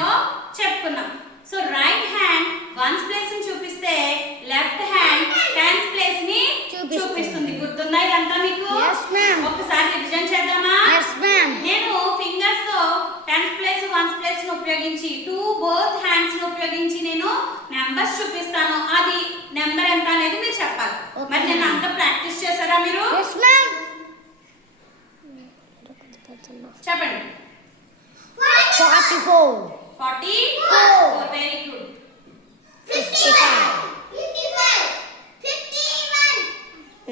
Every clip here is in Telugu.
లో చెప్పుకున్నాం. So right hand ones place ని చూపిస్తే లెఫ్ట్ హ్యాండ్ టెన్స్ ప్లేస్ ని చూపిస్తుంది. గుర్తుందా ఇదంతా మీకు? ఒకసారి రివిజన్ చేద్దామా? నేను ఫింగర్స్ తో టెన్స్ ప్లేస్ వన్స్ ప్లేస్ ని ఉపయోగించి బోత్ హ్యాండ్స్ ని ఉపయోగించి నేను నెంబర్స్ చూపిస్తాను. అది నెంబర్ ఎంత అనేది మీరు చెప్పాలి. మరి నేను అంత ప్రాక్టీస్ చేశారా మీరు? చెప్పండి. 44 వెరీ గుడ్. 55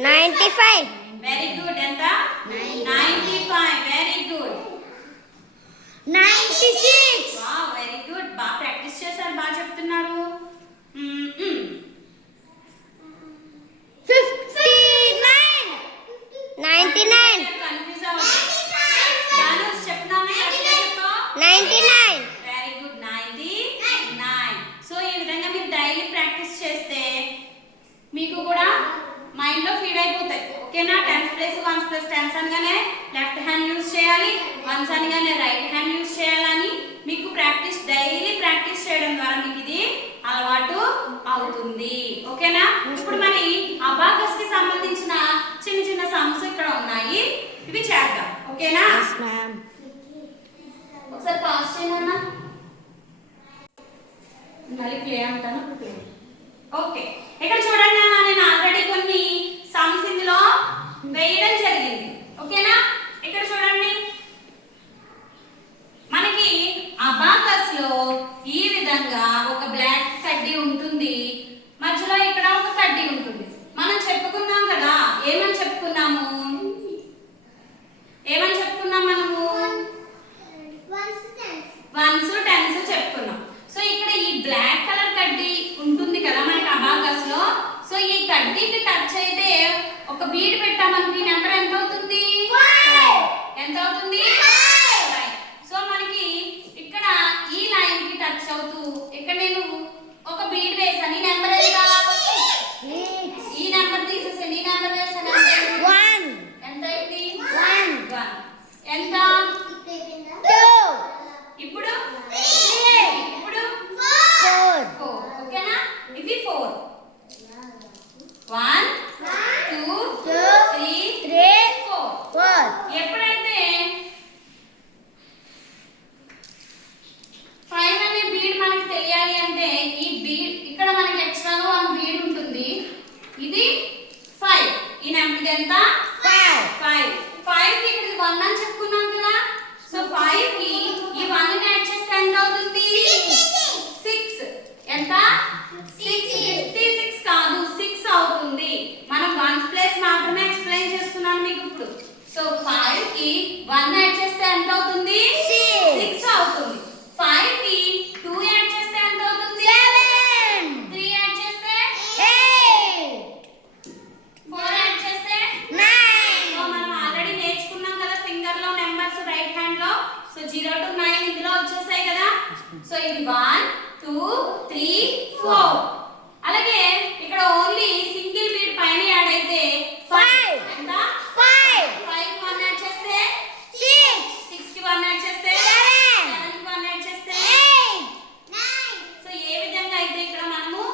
95 very good. ఎంత? 95 very good. 96 wow very good. బాగా ప్రాక్టీస్ చేశారు, బాగా చెప్తున్నారు. 99 కన్ఫ్యూజ్ అవ్వదు. డానస్ చెప్తానే కరెక్ట్గా చెప్పు. 99 వెరీ గుడ్. 99. సో ఈ విధంగా మీరు డైలీ ప్రాక్టీస్ చేస్తే మీకు కూడా మైండ్ లో ఫీడ్ అయిపోతాయి. ఓకేనా? Tens place ones plus tens అనగానే లెఫ్ట్ హ్యాండ్ యూజ్ చేయాలి, వన్స్ అనగానే రైట్ హ్యాండ్ యూజ్ చేయాలని మీకు ప్రాక్టీస్ డైలీ ప్రాక్టీస్ చేయడం ద్వారా మీకు ఇది అలవాటు అవుతుంది. ఓకేనా? ఇప్పుడు మరి అబాకస్ కి సంబంధించిన చిన్న చిన్న సమ్స్ ఇక్కడ ఉన్నాయి, ఇవి చేద్దాం. ఓకేనా? ఒకసారి పాస్ చేయనా? మళ్ళీ ప్లే అంటాను. ఓకే, ఇక్కడ చూడండి అన్న, నేను ఆల్రెడీ కొన్ని సమ్స్ ఇందులో వేయడం జరిగింది. ఓకేనా? ఇక్కడ చూడండి, మనకి అబాకస్ లో ఈ విధంగా ఒక బ్లాక్ కడ్డీ ఉంటుంది, మధ్యలో ఇక్కడ ఒక కడ్డీ ఉంటుంది. మనం చెప్పుకున్నాం కదా, ఏమని చెప్పుకున్నాము మనము? వన్స్ టెన్స్ చెప్పుకున్నాం. సో ఇక్కడ ఈ బ్లాక్ కలర్ కడ్డీ ఉంటుంది కదా మనకి అబాకస్ లో. సో ఈ కడ్డీకి టచ్ అయితే ఒక బీడ్ పెట్టామనుకో నెంబర్ ఎంత అవుతుంది? ఎంత అవుతుంది? సో మనకి ఇక్కడ ఈ లైన్ కి టచ్ అవుతూ ఇక్కడ నేను ఒక బీడ్ వేసాను. ఈ నెంబర్ ఎంత? ఈ నెంబర్ తీసేసాను, ఈ నెంబర్ వేసాను. ఎంత అయింది? 1. ఎంత? 2 ఇప్పుడు 4 ఓకేనా? ఇది 4. 1 2 3 4. ఎప్పుడైతే 5 అనే బీడ్ మనకి తెలియాలి అంటే ఈ బీడ్ ఇక్కడ మనకి ఎక్స్ట్రాగా 1 బీడ్ ఉంటుంది. ఇది 5. ఈ నెంబర్ ఎంత? 5 కి ఇక్కడ 1 అని చెప్పుకున్నాం కదా. సో 5 కి ఈ 1 ని యాడ్ చేస్తే ఎంత అవుతుంది? 6. ఎంత? 56 కాదు, 6 అవుతుంది. మనం వన్స్ ప్లేస్ మాత్రమే ఎక్స్ప్లెయిన్ చేస్తున్నాను మీకు ఇప్పుడు. సో 5 కి 1 యాడ్ చేస్తే ఎంత అవుతుంది? 6 అవుతుంది. 5 కి 2 యాడ్ చేస్తే ఎంత అవుతుంది? 3 యాడ్ చేస్తే 4 యాడ్ చేస్తే 9. సో మనం ఆల్రెడీ నేర్చుకున్నాం కదా ఫింగర్ లో నెంబర్స్ రైట్ హ్యాండ్ లో. సో 0 to 9 ఇందులో వచ్చేసాయి కదా. సో ఇది 1 2 3 4. అలాగే ఇక్కడ ఓన్లీ సింగిల్ బీడ్ పైన యాడ్ అయితే 5. ఎంత? 5 కి 1 యాడ్ చేస్తే 6 కి 1 యాడ్ చేస్తే 7 కి 1 యాడ్ చేస్తే 9. సో ఏ విధంగా అయితే ఇక్కడ మనము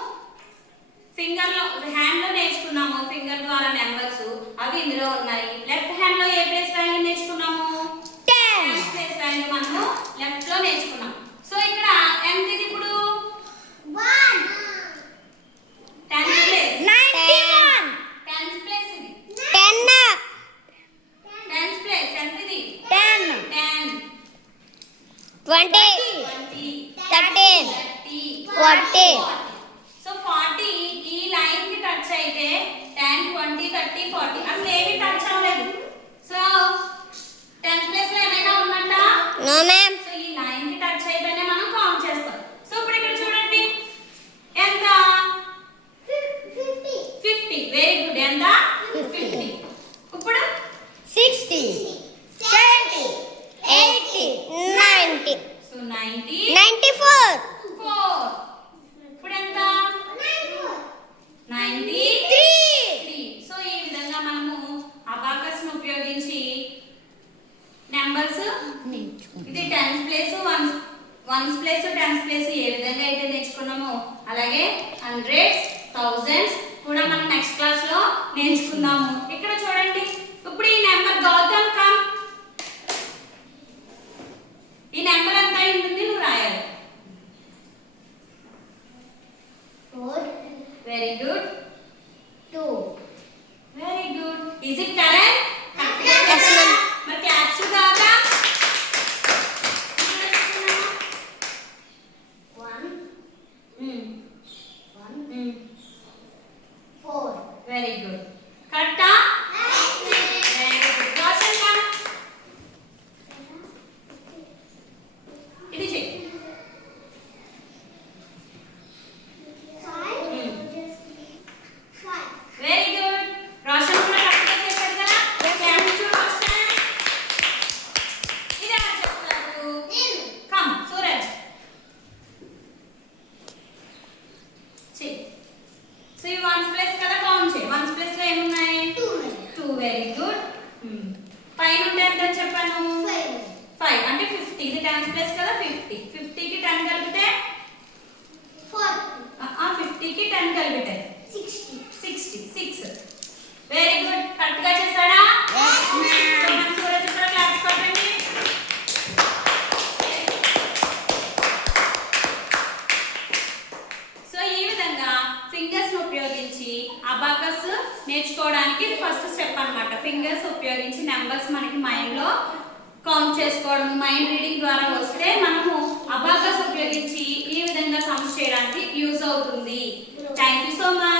ఫింగర్ లో హ్యాండ్ లో నేర్చుకున్నాము ఫింగర్ ద్వారా నెంబర్స్, అవి ఇందులో ఉన్నాయి. లెఫ్ట్ హ్యాండ్ లో ఏ ప్లేస్ వాల్యూ నేర్చుకున్నాము? 10 ప్లేస్ వాల్యూ మనము లెఫ్ట్ లో నేర్చుకున్నాం. సో ఇక్కడ ఎంత ఇది ఇప్పుడు? 1 10th ప్లేస్. 91 10th ప్లేస్ ఇది. 10 10th ప్లేస్ ఎంత ఇది? 10 10 20 20 13 30 40. సో 40 ఈ లైన్ కి టచ్ అయితే 10 20 30 40 అసలు ఏమీ టచ్ అవ్వలేదు. సో 10th ప్లేస్ లో ఏమైనా ఉన్నట్టా? No ma'am. సో ఈ లైన్ కి టచ్ అయితేనే మనం కౌంట్ చేస్తాం. సో ఇప్పుడు ఇక్కడ చూడండి ఎంత? 50. Very good. ఎంత? 50. ఇప్పుడు 60 70 80 90 సో 90 94 4. ఇప్పుడు ఎంత? 93. సో ఈ విధంగా మనము అబాకస్ ను ఉపయోగించి నెంబర్స్ ఇది 10th place ones place tens place ఏ విధంగా అయితే నేర్చుకున్నామో అలాగే హండ్రెడ్స్ థౌజండ్స్ కూడా మనం నెక్స్ట్ క్లాస్ లో నేర్చుకుందాము. ఇక్కడ చూడండి, ఇప్పుడు ఈ నెంబర్ గౌతమ్ కమ్, ఈ నెంబర్ ఎంత ఉంటుంది నువ్వు రాయాలి. Very good, 2. Very good. Is it correct? Yes, ma'am. మరి క్లాప్స్ కాదా? 1, 4. Very good. కరెక్టా? Very good. రోషన్ కమ్, ఇది చెయ్యి. 5. Very good. రోషన్ కూడా కరెక్ట్గా చేశాడు కదా? క్లాప్స్ చూడు రోషన్. ఇది ఎవరు చెప్తారు? కమ్ సూరజ్. చెయ్యి. సో ఈ వన్స్ ప్లేస్ కదా, కౌంట్ చేయి. వన్స్ ప్లేస్ లో ఏమున్నాయి? 2. Very good. పైన ఉంటే ఎంత అని చెప్పాను? 5 అంటే 50. ఇది టెన్స్ ప్లేస్ కదా, 50. 50 కి 10 కలిపితే 50 కి 10 కలిపితే 66. Very good. కరెక్ట్ గా చేశాడా? సో మన సూరజ్ కూడా క్లాప్స్ కొట్టండి. సో ఈ విధంగా ఫింగర్స్ ఉపయోగించి అబాకస్ నేర్చుకోవడానికి ఇది ఫస్ట్ స్టెప్ అన్నమాట. ఫింగర్స్ ఉపయోగించి నెంబర్స్ మనకి మైండ్ లో కౌంట్ చేసుకోవడం, మైండ్ రీడింగ్ ద్వారా వస్తే మనము అబాకస్ ఉపయోగించి ఈ విధంగా సమ్స్ చేయడానికి యూజ్ అవుతుంది. Thank you so much.